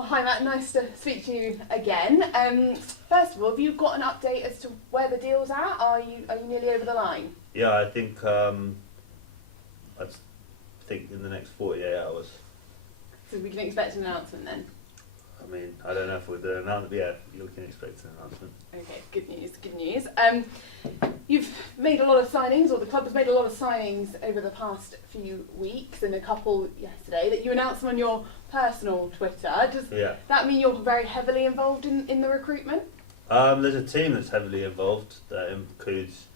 Well, hi Matt, nice to speak to you again. First of all, have you got an update as to where the deal's at? Are you nearly over the line? Yeah, I think in the next 48 hours. So we can expect an announcement then? I mean, I don't know if we'll do an announcement, but yeah, you can expect an announcement. Okay, good news, good news. You've made a lot of signings, or the club has made a lot of signings over the past few weeks, and a couple yesterday, that you announced them on your personal Twitter. Does that mean you're very heavily involved in the recruitment? There's a team that's heavily involved that includes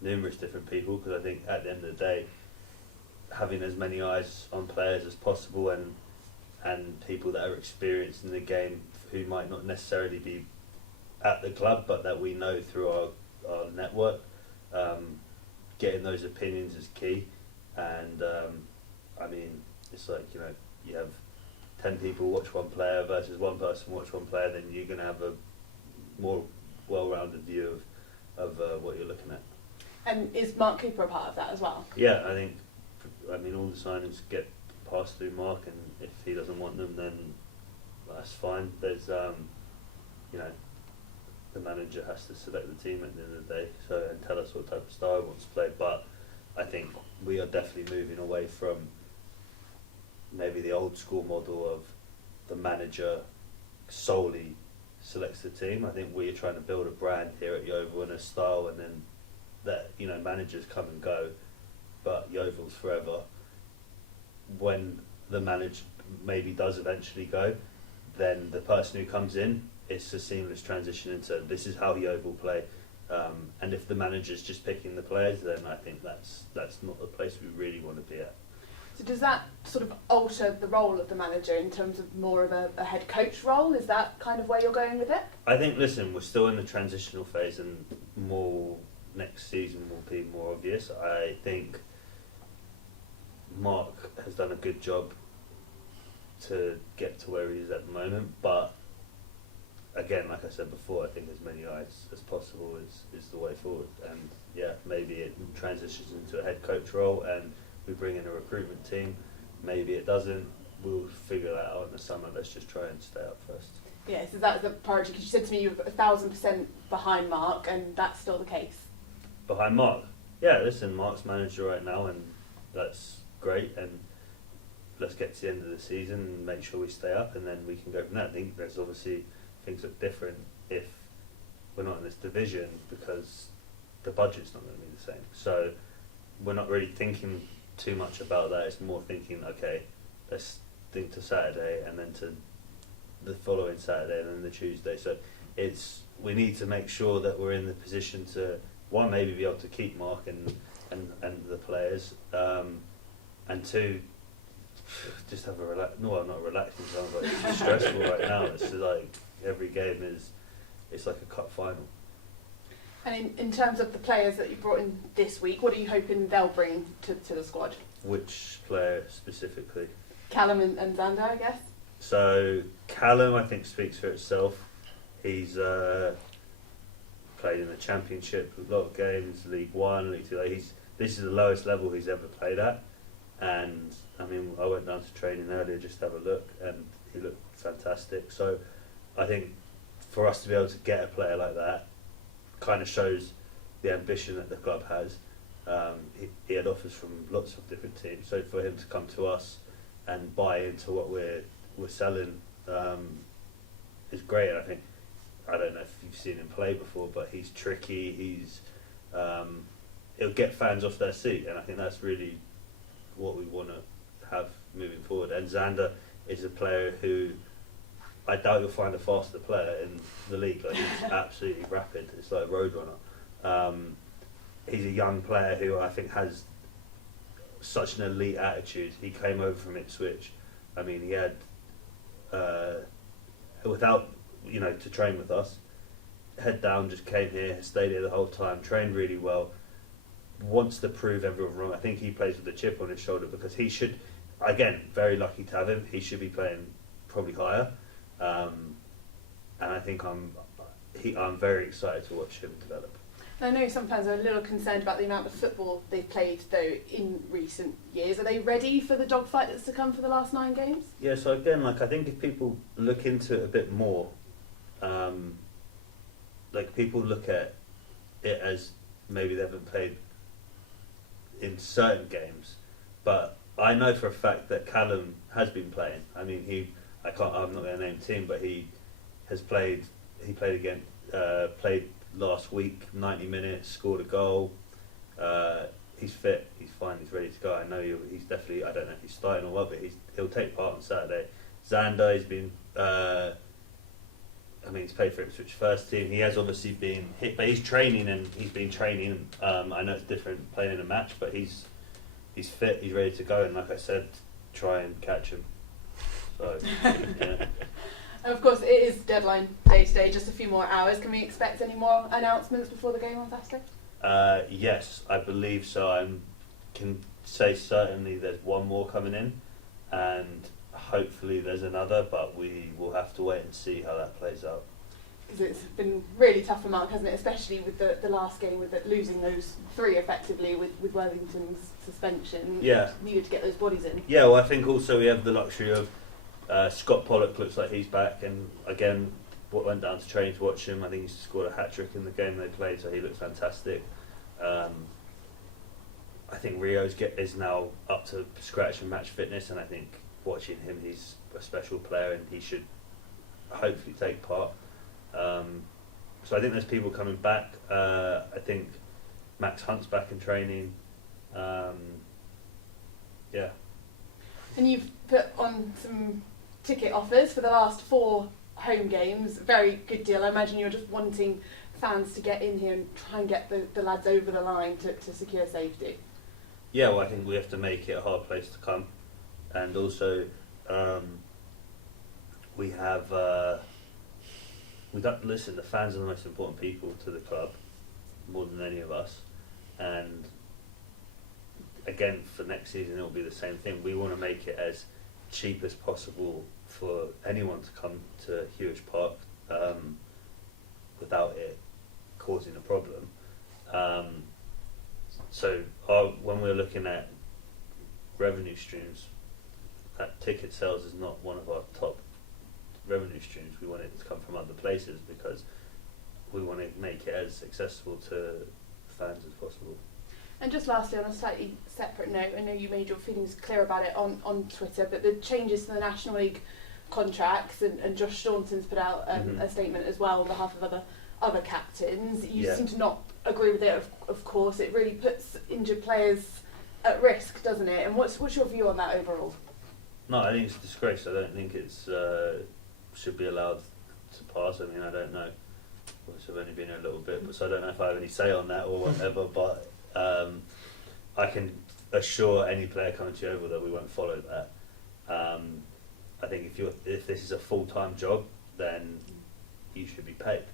numerous different people, because I think at the end of the day, having as many eyes on players as possible and people that are experienced in the game who might not necessarily be at the club but that we know through our network, getting those opinions is key. And I mean, it's like, you have 10 people watch one player versus one person watch one player, then you're going to have a more well-rounded view of what you're looking at. And is Mark Cooper a part of that as well? Yeah, I mean all the signings get passed through Mark, and if he doesn't want them, then that's fine. There's the manager has to select the team at the end of the day, and tell us what type of style he wants to play. But I think we are definitely moving away from maybe the old school model of the manager solely selects the team. I think we are trying to build a brand here at Yeovil and a style, and then that managers come and go, but Yeovil's forever. When the manager maybe does eventually go, then the person who comes in, it's a seamless transition into this is how Yeovil play. And if the manager's just picking the players, then I think that's not the place we really want to be at. So does that sort of alter the role of the manager in terms of more of a head coach role? Is that kind of where you're going with it? I think, listen, we're still in the transitional phase, and more next season will be more obvious. I think Mark has done a good job to get to where he is at the moment, but again, like I said before, I think as many eyes as possible is the way forward. And yeah, maybe it transitions into a head coach role and we bring in a recruitment team. Maybe it doesn't. We'll figure that out in the summer. Let's just try and stay up first. Yeah, so that's the priority, because you said to me you're 1,000% behind Mark, and that's still the case. Behind Mark? Yeah, listen, Mark's manager right now, and that's great. And let's get to the end of the season and make sure we stay up, and then we can go from there. I think there's obviously things look different if we're not in this division, because the budget's not going to be the same. So we're not really thinking too much about that. It's more thinking, okay, let's think to Saturday, and then to the following Saturday, and then the Tuesday. So we need to make sure that we're in the position to, one, maybe be able to keep Mark and the players, and two, just have a not relaxing time, but it's just stressful right now. It's like every game it's like a cup final. And in terms of the players that you brought in this week, what are you hoping they'll bring to the squad? Which player specifically? Callum and Xander, I guess. So Callum, I think, speaks for itself. He's played in the Championship, a lot of games, League One, League Two. This is the lowest level he's ever played at. And I mean, I went down to training earlier just to have a look, and he looked fantastic. So I think for us to be able to get a player like that kind of shows the ambition that the club has. He had offers from lots of different teams, so for him to come to us and buy into what we're selling is great. And I don't know if you've seen him play before, but he's tricky. He'll get fans off their seat, and I think that's really what we want to have moving forward. And Xander is a player who I doubt you'll find a faster player in the league. Like, he's absolutely rapid. It's like a roadrunner. He's a young player who I think has such an elite attitude. He came over from Ipswich. I mean, he had without to train with us, head down, just came here, stayed here the whole time, trained really well, wants to prove everyone wrong. I think he plays with a chip on his shoulder, because he should, again, very lucky to have him, he should be playing probably higher. And I think I'm very excited to watch him develop. I know some fans are a little concerned about the amount of football they've played, though, in recent years. Are they ready for the dogfight that's to come for the last 9 games? Yeah, so again, I think if people look into it a bit more, people look at it as maybe they haven't played in certain games, but I know for a fact that Callum has been playing. I mean, I'm not going to name the team, but he has played. He played again. Played last week, 90 minutes, scored a goal. He's fit. He's fine. He's ready to go. I know he's definitely. I don't know if he's starting or what, but he'll take part on Saturday. Xander has been. He's played for Ipswich first team. He has obviously been hit, but he's training and he's been training. I know it's different playing in a match, but he's fit. He's ready to go. And like I said, try and catch him. So yeah. And of course, it is deadline day today. Just a few more hours. Can we expect any more announcements before the game on Saturday? Yes, I believe so. I can say certainly there's one more coming in, and hopefully there's another, but we will have to wait and see how that plays out. Because it's been really tough for Mark, hasn't it? Especially with the last game, with losing those 3 effectively with Worthington's suspension. Yeah. Needed to get those bodies in. Yeah, well, I think also we have the luxury of Scott Pollock looks like he's back, and again, what went down to training to watch him. I think he's scored a hat-trick in the game they played, so he looks fantastic. I think Rio's is now up to scratch and match fitness, and I think watching him, he's a special player, and he should hopefully take part. So I think there's people coming back. I think Max Hunt's back in training. Yeah. And you've put on some ticket offers for the last 4 home games. Very good deal. I imagine you're just wanting fans to get in here and try and get the lads over the line to secure safety. Yeah, well, I think we have to make it a hard place to come. And also, we have... listen, the fans are the most important people to the club, more than any of us. And again, for next season, it will be the same thing. We want to make it as cheap as possible for anyone to come to Hewish Park without it causing a problem. When we're looking at revenue streams, that ticket sales is not one of our top revenue streams. We want it to come from other places because we want to make it as accessible to fans as possible. And just lastly, on a slightly separate note, I know you made your feelings clear about it on Twitter, but the changes to the National League contracts, and Josh Staunton's put out a statement as well on behalf of other captains. You seem to not agree with it, of course. It really puts injured players at risk, doesn't it? And what's your view on that overall? No, I think it's a disgrace. I don't think it's should be allowed to pass. I mean, I don't know. I've only been here a little bit, so I don't know if I have any say on that or whatever, but I can assure any player coming to Uggla that we won't follow that. I think if this is a full-time job, then you should be paid.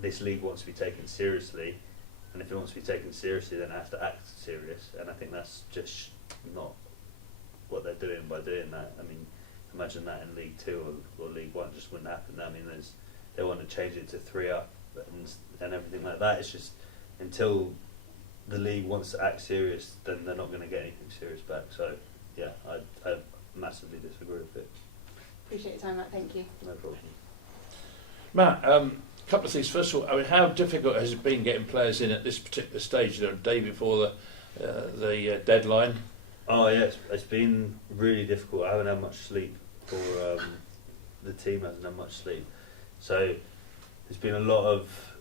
This league wants to be taken seriously, and if it wants to be taken seriously, then it has to act serious, and I think that's just not what they're doing by doing that. I mean, imagine that in League 2 or League 1 just wouldn't happen. I mean, they want to change it to 3 up and everything like that. It's just until the league wants to act serious, then they're not going to get anything serious back. So, yeah, I massively disagree with it. Appreciate your time, Matt. Thank you. No problem. Matt, a couple of things. First of all, I mean, how difficult has it been getting players in at this particular stage, the day before the deadline? Oh, yeah, it's been really difficult. I haven't had much sleep, or the team hasn't had much sleep. So there's been a lot of...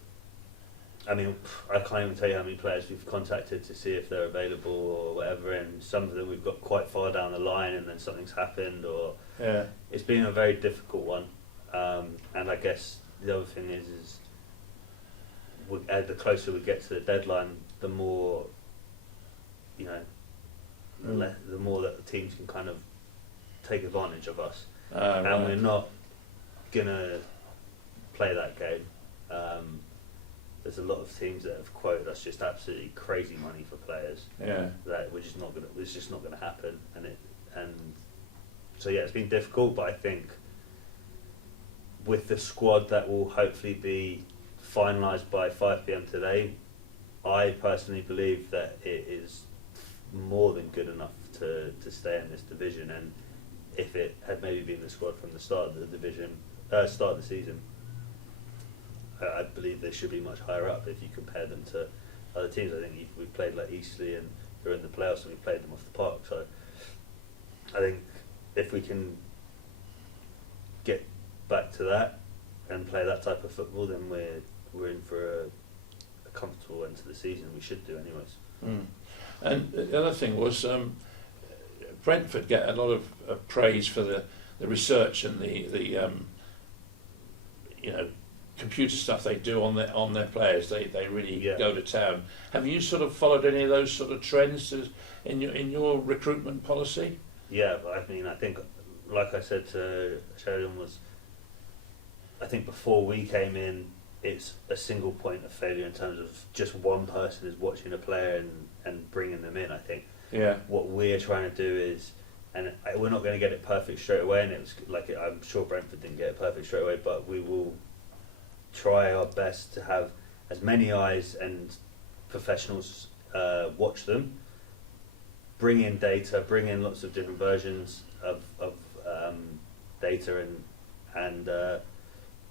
I mean, I can't even tell you how many players we've contacted to see if they're available or whatever, and some of them we've got quite far down the line and then something's happened, or... Yeah. It's been a very difficult one. And I guess the other thing is the closer we get to the deadline, the more, the more that the teams can kind of take advantage of us. And right. We're not going to play that game. There's a lot of teams that have quoted us just absolutely crazy money for players. Yeah. That it's just not going to happen. So yeah, it's been difficult, but I think with the squad that will hopefully be finalised by 5 p.m. today. I personally believe that it is more than good enough to stay in this division, and if it had maybe been the squad from the start of the division, start of the season, I believe they should be much higher up if you compare them to other teams. I think we've played like Eastleigh and they're in the playoffs and we played them off the park. So I think if we can get back to that and play that type of football, then we're in for a comfortable end to the season. We should do anyways. Mm. And the other thing was Brentford get a lot of praise for the research and the computer stuff they do on their players. They really go to town. Have you sort of followed any of those sort of trends in your recruitment policy? Yeah, I mean, I think, like I said to Sheridan, I think before we came in, it's a single point of failure in terms of just one person is watching a player and bringing them in. I think what we're trying to do is, and we're not going to get it perfect straight away, and it was like, I'm sure Brentford didn't get it perfect straight away, but we will try our best to have as many eyes and professionals watch them, bring in data, bring in lots of different versions of data, and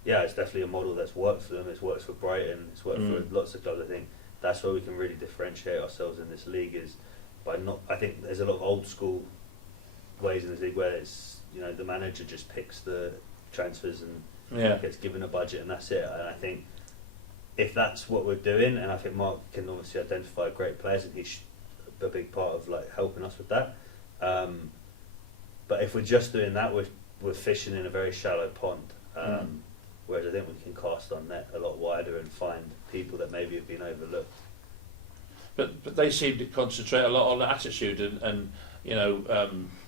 it's definitely a model that's worked for them. It's worked for Brighton, it's worked for lots of clubs. I think that's where we can really differentiate ourselves in this league, is by not. I think there's a lot of old school ways in this league where it's, the manager just picks the transfers and gets given a budget and that's it. And I think if that's what we're doing, and I think Mark can obviously identify great players, and he's a big part of like helping us with that. But if we're just doing that, we're fishing in a very shallow pond. Whereas I think we can cast our net a lot wider and find people that maybe have been overlooked. But they seem to concentrate a lot on attitude and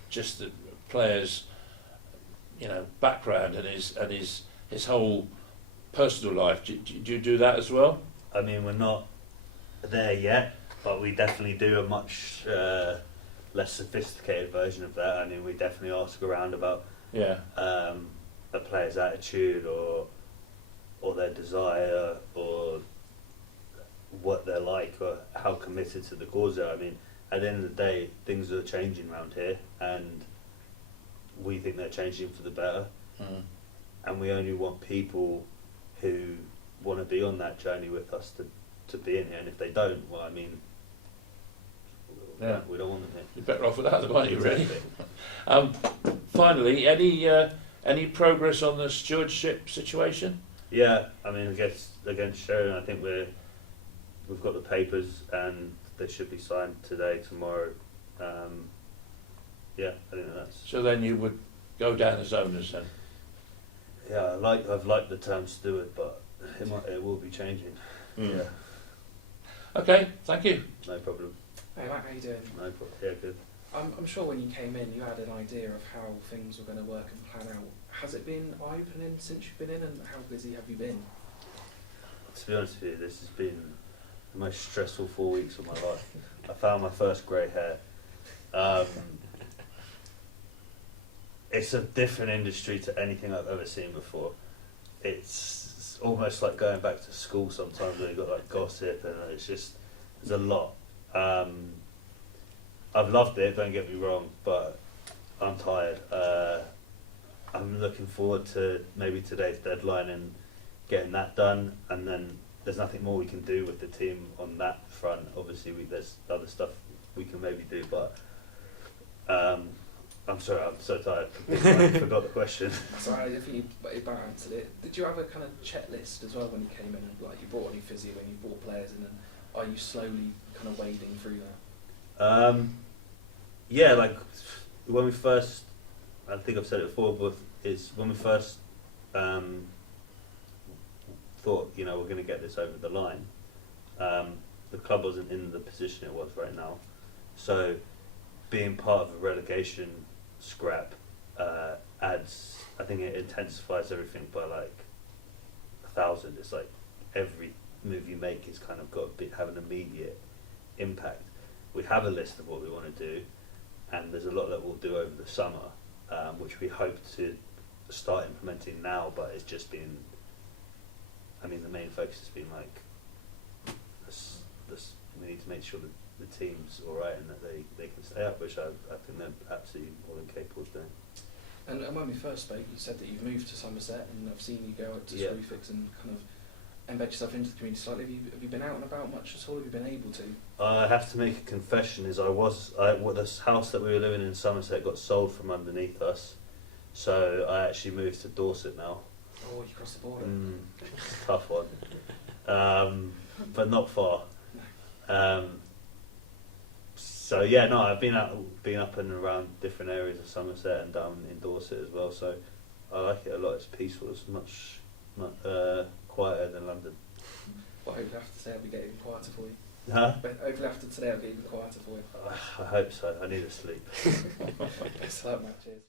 just the players, background and his whole personal life. Do you do that as well? I mean, we're not there yet, but we definitely do a much less sophisticated version of that. I mean, we definitely ask around about a player's attitude or their desire or what they're like or how committed to the cause they are. I mean, at the end of the day, things are changing around here, and we think they're changing for the better. And we only want people who want to be on that journey with us to be in here. And if they don't, well, I mean, we don't want them here. You're better off without them, aren't you, really? Finally, any progress on the stewardship situation? Yeah, I mean, against Sheridan, I think we've got the papers and they should be signed today, tomorrow. I think that's. So then you would go down as owners then? Yeah, I've liked the term steward, but it will be changing. Yeah. Okay, thank you. No problem. Hey Matt, how you doing? No problem. Yeah, good. I'm sure when you came in, you had an idea of how things were going to work and plan out. Has it been eye-opening since you've been in, and how busy have you been? To be honest with you, this has been the most stressful 4 weeks of my life. I found my first grey hair. It's a different industry to anything I've ever seen before. It's almost like going back to school sometimes, where you've got like gossip and there's a lot. I've loved it, don't get me wrong, but I'm tired. I'm looking forward to maybe today's deadline and getting that done, and then there's nothing more we can do with the team on that front. Obviously, there's other stuff we can maybe do, but I'm sorry, I'm so tired. I forgot the question. Sorry, I think you about answered it. Did you have a kind of checklist as well when you came in? Like, you brought a new physio when you brought players in, and are you slowly kind of wading through that? Yeah, like when we first, I think I've said it before, but is when we first thought, we're going to get this over the line, the club wasn't in the position it was right now. So being part of a relegation scrap adds, I think it intensifies everything by like 1,000. It's like every move you make is kind of got to have an immediate impact. We have a list of what we want to do, and there's a lot that we'll do over the summer, which we hope to start implementing now, but it's just been I mean, the main focus has been like, we need to make sure that the team's all right and that they can stay up, which I think they're absolutely more than capable of doing. And when we first spoke, you said that you've moved to Somerset, and I've seen you go up to Screwfix and kind of embed yourself into the community slightly. Have you been out and about much at all? Have you been able to? I have to make a confession. This house that we were living in Somerset got sold from underneath us, so I actually moved to Dorset now. Oh, you crossed the border. It's a tough one, but not far. So yeah, no, I've been up and around different areas of Somerset and down in Dorset as well. So I like it a lot. It's peaceful. It's much quieter than London. But hopefully after today I'll be getting quieter for you. Huh? But hopefully after today I'll get even quieter for you. I hope so. I need to sleep. Best of luck, mate. Cheers.